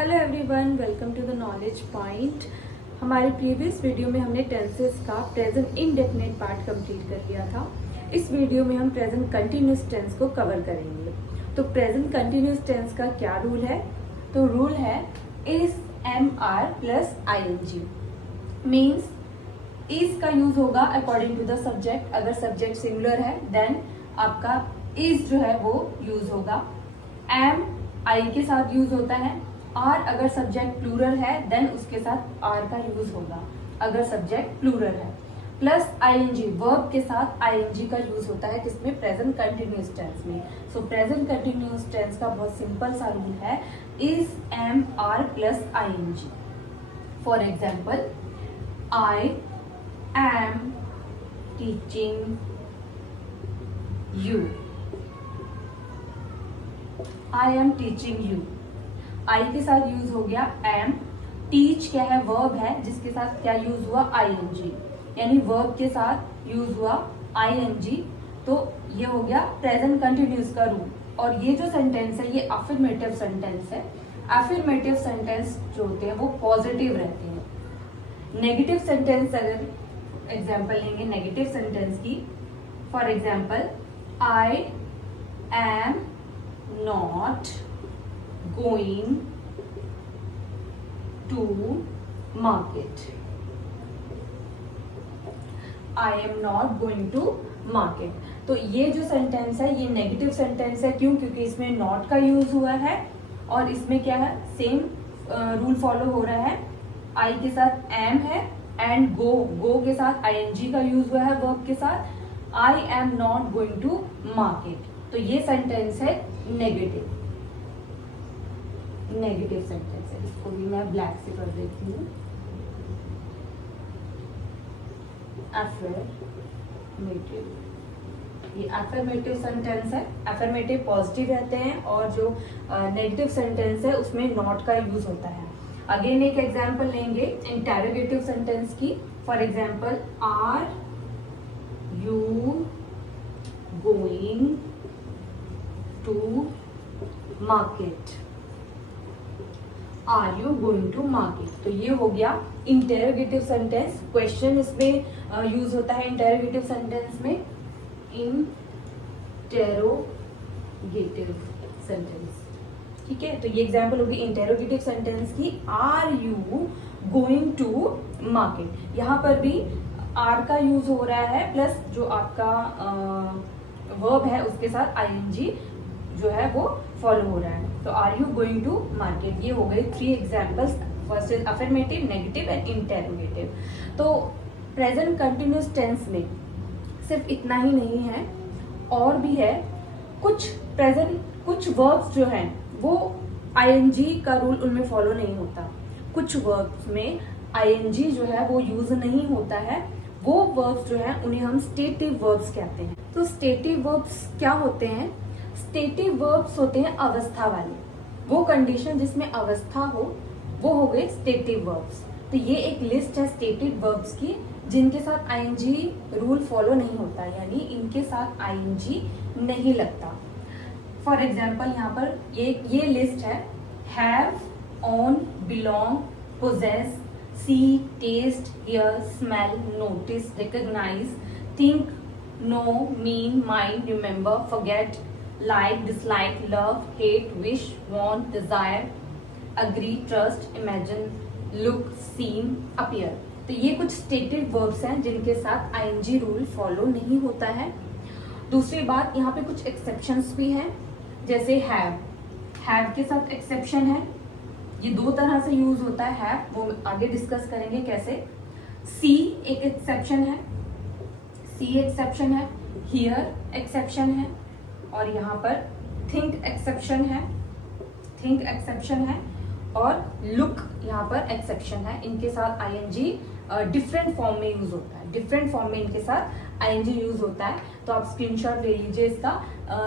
Hello everyone, welcome to the knowledge point. हमारे previous video में हमने टेंसेस का प्रेजेंट इंडेफिनिट पार्ट कंप्लीट कर लिया था। इस वीडियो में हम प्रेजेंट कंटिन्यूस टेंस को कवर करेंगे। तो प्रेजेंट कंटिन्यूस टेंस का क्या रूल है? तो रूल है is am are plus I N G. Means is का यूज होगा अकॉर्डिंग टू द सब्जेक्ट। अगर सब्जेक्ट सिंगुलर है देन आपका इज जो है वो यूज होगा। एम आई के साथ यूज होता है। आर अगर सब्जेक्ट प्लूरल है देन उसके साथ आर का यूज होगा अगर सब्जेक्ट प्लूरल है। प्लस आईएनजी वर्ब के साथ आईएनजी का यूज होता है किसमें? प्रेजेंट कंटिन्यूअस टेंस में। सो प्रेजेंट कंटिन्यूअस टेंस का बहुत सिंपल सा रूल है is am are plus ING. For example, I am teaching you. I am teaching you, I के साथ यूज हो गया एम। टीच क्या है? वर्ब है जिसके साथ क्या यूज हुआ? आईएनजी, यानी वर्ब के साथ यूज हुआ आईएनजी। तो ये हो गया प्रेजेंट कंटिन्यूअस का रूल। और ये जो सेंटेंस है ये अफर्मेटिव सेंटेंस है। अफर्मेटिव सेंटेंस जो होते हैं वो पॉजिटिव रहते हैं। नेगेटिव सेंटेंस अगर एग्जाम्पल लेंगे नेगेटिव सेंटेंस की, for example, I am not going to market. I am not going to market. तो ये जो सेंटेंस है ये नेगेटिव सेंटेंस है। क्यों? क्योंकि इसमें नॉट का यूज हुआ है और इसमें क्या है? सेम रूल फॉलो हो रहा है। आई के साथ एम है एंड गो के साथ आईएनजी का यूज हुआ है वर्ब के साथ। I am not going to market. तो ये सेंटेंस है नेगेटिव सेंटेंस है। इसको भी मैं ब्लैक से कर देती हूँ। अफर्मेटिव, ये अफर्मेटिव सेंटेंस है। अफर्मेटिव पॉजिटिव रहते हैं और जो नेगेटिव सेंटेंस है उसमें नॉट का यूज होता है। अगेन एक एग्जांपल लेंगे इंटेरोगेटिव सेंटेंस की। For example, are you going to market. Are you going to market. तो ये हो गया इंटेरोगेटिव सेंटेंस। क्वेश्चन इसमें यूज होता है इंटेरोगेटिव सेंटेंस में। इंटेरोगेटिव सेंटेंस, ठीक है। तो ये एग्जांपल होगी इंटेरोगेटिव सेंटेंस की। Are you going to market. यहाँ पर भी आर का यूज हो रहा है प्लस जो आपका वर्ब है उसके साथ आईएनजी जो है वो फॉलो हो रहा है। तो are you going to market. ये हो गए 3 examples. First is affirmative, negative and interrogative. तो प्रेजेंट कंटिन्यूअस टेंस में सिर्फ इतना ही नहीं है, और भी है। कुछ वर्ब्स जो हैं वो आईएनजी का रूल उनमें फॉलो नहीं होता। कुछ वर्ब्स में आईएनजी जो है वो यूज नहीं होता है। वो वर्ब्स जो है उन्हें हम स्टेटिव वर्ब्स कहते हैं। तो स्टेटिव वर्ब्स क्या होते हैं? स्टेटिव वर्ब्स होते हैं अवस्था वाले। वो कंडीशन जिसमें अवस्था हो वो हो गए स्टेटिव वर्ब्स। तो ये एक लिस्ट है स्टेटिव वर्ब्स की जिनके साथ आईएनजी रूल फॉलो नहीं होता, यानी इनके साथ आईएनजी नहीं लगता। फॉर एग्जाम्पल यहाँ पर ये लिस्ट है। Have, own, belong, possess, see, taste, hear, smell, notice, recognise, think, know, mean, mind, remember, forget, like, dislike, love, hate, wish, want, desire, agree, trust, imagine, look, seem, appear। तो ये कुछ stative verbs हैं जिनके साथ ING rule follow नहीं होता है। दूसरी बात, यहाँ पे कुछ एक्सेप्शंस भी हैं, जैसे हैव के साथ एक्सेप्शन है। ये 2 तरह से यूज होता है हैव, वो आगे डिस्कस करेंगे कैसे। सी एक एक्सेप्शन है, सी एक्सेप्शन है। हियर एक्सेप्शन है। और यहाँ पर थिंक एक्सेप्शन है, थिंक एक्सेप्शन है। और लुक यहाँ पर एक्सेप्शन है। इनके साथ आईएनजी डिफरेंट फॉर्म में यूज होता है। डिफरेंट फॉर्म में इनके साथ आईएनजी यूज होता है। तो आप स्क्रीनशॉट ले लीजिए इसका,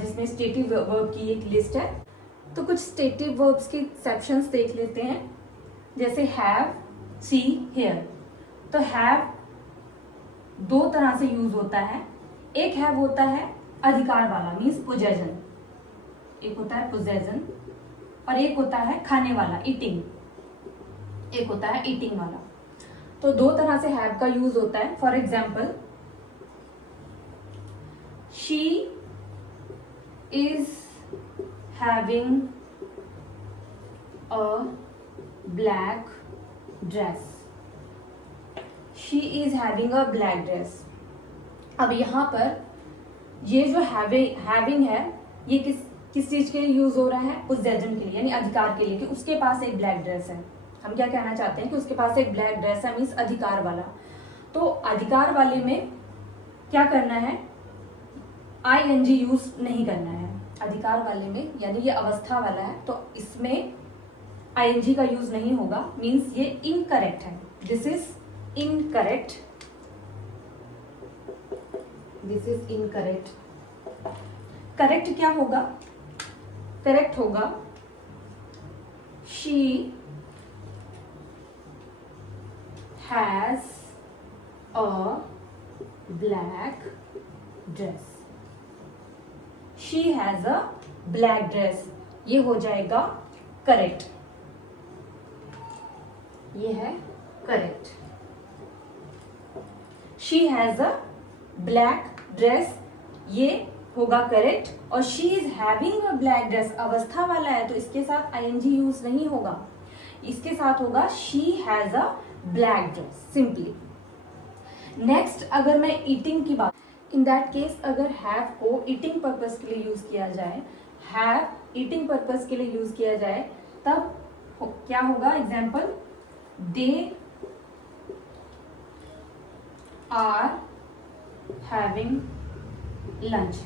जिसमें स्टेटिव वर्ब की एक लिस्ट है। तो कुछ स्टेटिव वर्ब्स के एक्सेप्शंस देख लेते हैं, जैसे हैव, सी, हियर। तो हैव 2 तरह से यूज होता है। एक हैव होता है अधिकार वाला, मीन्स पोजेशन। एक होता है पोजेशन और एक होता है खाने वाला, ईटिंग, एक होता है ईटिंग वाला। तो दो तरह से हैव का यूज होता है। For example, she is having a black dress, she is having a black dress. अब यहां पर ये जो हैविंग है, ये किस चीज के लिए यूज हो रहा है? पोजेशन के लिए, यानी अधिकार के लिए, कि उसके पास एक ब्लैक ड्रेस है। हम क्या कहना चाहते हैं कि उसके पास एक ब्लैक ड्रेस है, मीन्स अधिकार वाला। तो अधिकार वाले में क्या करना है? आईएनजी यूज नहीं करना है अधिकार वाले में, यानी ये अवस्था वाला है, तो इसमें आईएनजी का यूज नहीं होगा, मीन्स ये इनकरेक्ट है। This is incorrect, this is incorrect. Correct क्या होगा? करेक्ट होगा she has a black dress, she has a black dress, ये हो जाएगा करेक्ट, ये है correct. She has a black dress, ये होगा करेक्ट। और she is having a black dress, अवस्था वाला है, तो इसके साथ आईएनजी यूज नहीं होगा, इसके साथ होगा she has a black dress, simply. Next, अगर मैं ईटिंग की बात, इन दैट केस अगर हैव को ईटिंग पर्पस के लिए यूज किया जाए, हैव ईटिंग पर्पस के लिए यूज किया जाए, तब क्या होगा? Example, they are having lunch,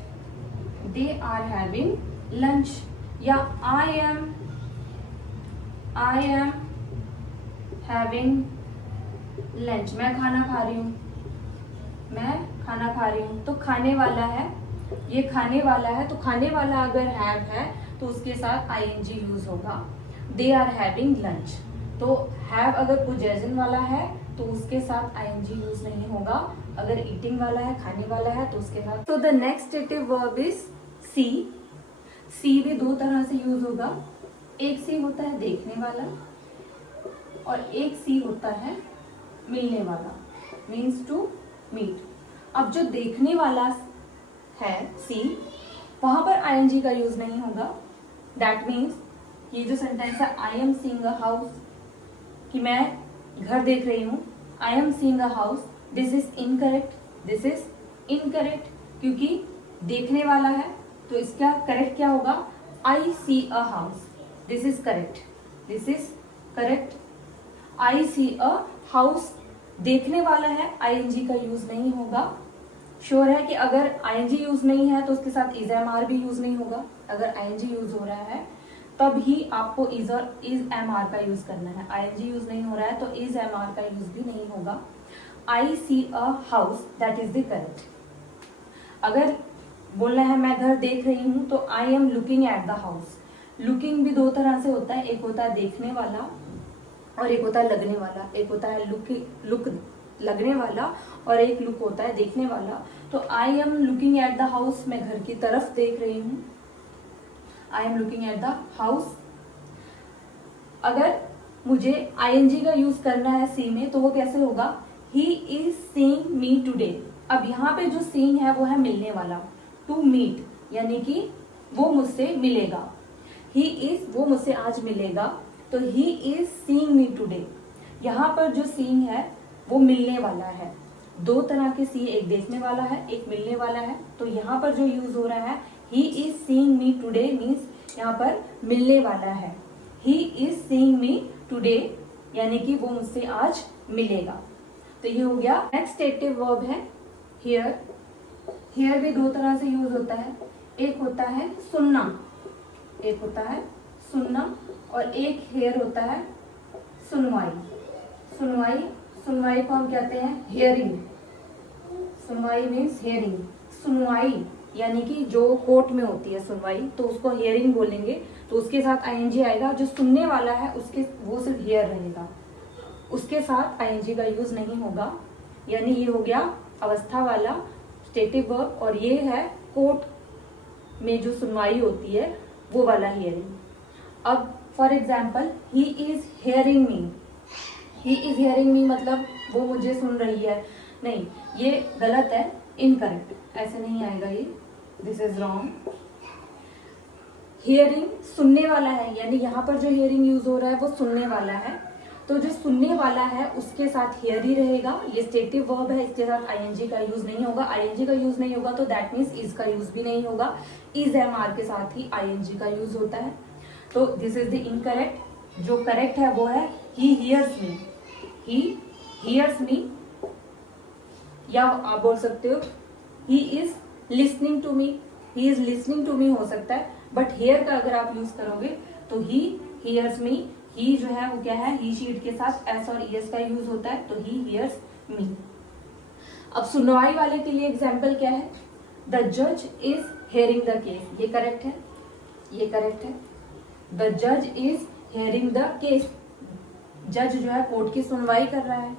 they are having lunch, या आई एम हैविंग लंच, मैं खाना खा रही हूं, मैं खाना खा रही हूं। तो खाने वाला है, ये खाने वाला है, तो खाने वाला अगर हैव है तो उसके साथ आईएनजी यूज होगा। दे आर हैविंग लंच, तो हैव अगर पोजेशन वाला है तो उसके साथ आईएनजी यूज नहीं होगा। अगर ईटिंग वाला है, खाने वाला है, तो उसके साथ। तो the next stative verb is see. See भी दो तरह से यूज होगा, एक सी होता है देखने वाला और एक सी होता है मिलने वाला, मीन्स टू मीट। अब जो देखने वाला है सी, वहां पर आईएनजी का यूज नहीं होगा। दैट मीन्स ये जो सेंटेंस है, I am seeing a house, कि मैं घर देख रही हूं, I am seeing a house, this is incorrect, this is incorrect, क्योंकि देखने वाला है, तो इसका करेक्ट क्या होगा? I see a house, this is correct, this is correct. I see a house, देखने वाला है, आईएनजी का यूज नहीं होगा। श्योर है कि अगर आईएनजी यूज नहीं है तो उसके साथ इज एम आर भी यूज नहीं होगा। अगर आईएनजी यूज हो रहा है तब ही आपको इज और इज एम आर का यूज करना है। आईएनजी यूज नहीं हो रहा है तो इज एम आर का यूज भी नहीं होगा। I see a house, that is the correct. अगर बोलना है मैं घर देख रही हूं, तो I am looking at the house. Looking भी दो तरह से होता है, एक होता है देखने वाला और एक होता है लगने वाला। एक होता है लुक लगने वाला और एक लुक होता है देखने वाला। तो I am looking at the house, मैं घर की तरफ देख रही हूं, I am looking at the house. अगर मुझे आईएनजी का यूज करना है सी में, तो वो कैसे होगा? He is seeing me today. अब यहाँ पे जो सीइंग है वो है मिलने वाला, टू मीट, यानी कि वो मुझसे मिलेगा। ही इज, वो मुझसे आज मिलेगा, तो he is seeing me today. यहाँ पर जो सीइंग है वो मिलने वाला है। दो तरह के सी, एक देखने वाला है, एक मिलने वाला है। तो यहाँ पर जो यूज हो रहा है he is seeing me today, means यहाँ पर मिलने वाला है। He is seeing me today, यानी कि वो मुझसे आज मिलेगा। तो ये हो गया। नेक्स्ट स्टेटिव वर्ब है हियर। हियर भी दो तरह से यूज होता है, एक होता है सुनना, एक होता है सुनना और एक हेयर होता है सुनवाई। सुनवाई, सुनवाई को हम कहते हैं हियरिंग। सुनवाई मीन्स हियरिंग। सुनवाई यानी कि जो कोर्ट में होती है सुनवाई, तो उसको हियरिंग बोलेंगे। तो उसके साथ आईएनजी आएगा। जो सुनने वाला है उसके वो सिर्फ हियर रहेगा, उसके साथ आईएनजी का यूज नहीं होगा। यानी ये हो गया अवस्था वाला स्टेटिव वर्ब, और ये है कोर्ट में जो सुनवाई होती है वो वाला हियरिंग। अब for example he is hearing me, he is hearing me मतलब वो मुझे सुन रही है, नहीं ये गलत है, इनकरेक्ट, ऐसे नहीं आएगा ये, दिस इज रॉन्ग। हियरिंग सुनने वाला है, यानी यहाँ पर जो हियरिंग यूज हो रहा है वो सुनने वाला है, तो जो सुनने वाला है उसके साथ हियर ही रहेगा, ये स्टेटिव वर्ब है, इसके साथ आईएनजी का यूज नहीं होगा, आईएनजी का यूज नहीं होगा तो दैट मीन्स इज का यूज भी नहीं होगा, इज एम आर के साथ ही आईएनजी का यूज होता है, तो दिस इज द इनकरेक्ट। जो करेक्ट है वो है he hears me, he hears मी, या आप बोल सकते हो he is listening to me, he is listening to me हो सकता है, बट हियर का अगर आप यूज करोगे तो ही हियर्स मी, ही जो है वो क्या है, ही शीट के साथ एस और ईएस का यूज होता है, तो ही हियर्स मी। अब सुनवाई वाले के लिए एग्जाम्पल क्या है, द जज इज हेयरिंग द केस, ये करेक्ट है, ये करेक्ट है, द जज इज हेयरिंग द केस, जज जो है कोर्ट की सुनवाई कर रहा है,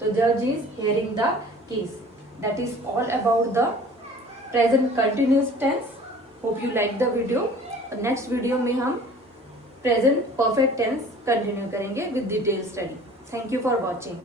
तो जज is hearing the case. That is all about the present continuous tense. Hope you like the video. Next video में हम प्रेजेंट परफेक्ट टेंस कंटिन्यू करेंगे with detail study. Thank you for watching.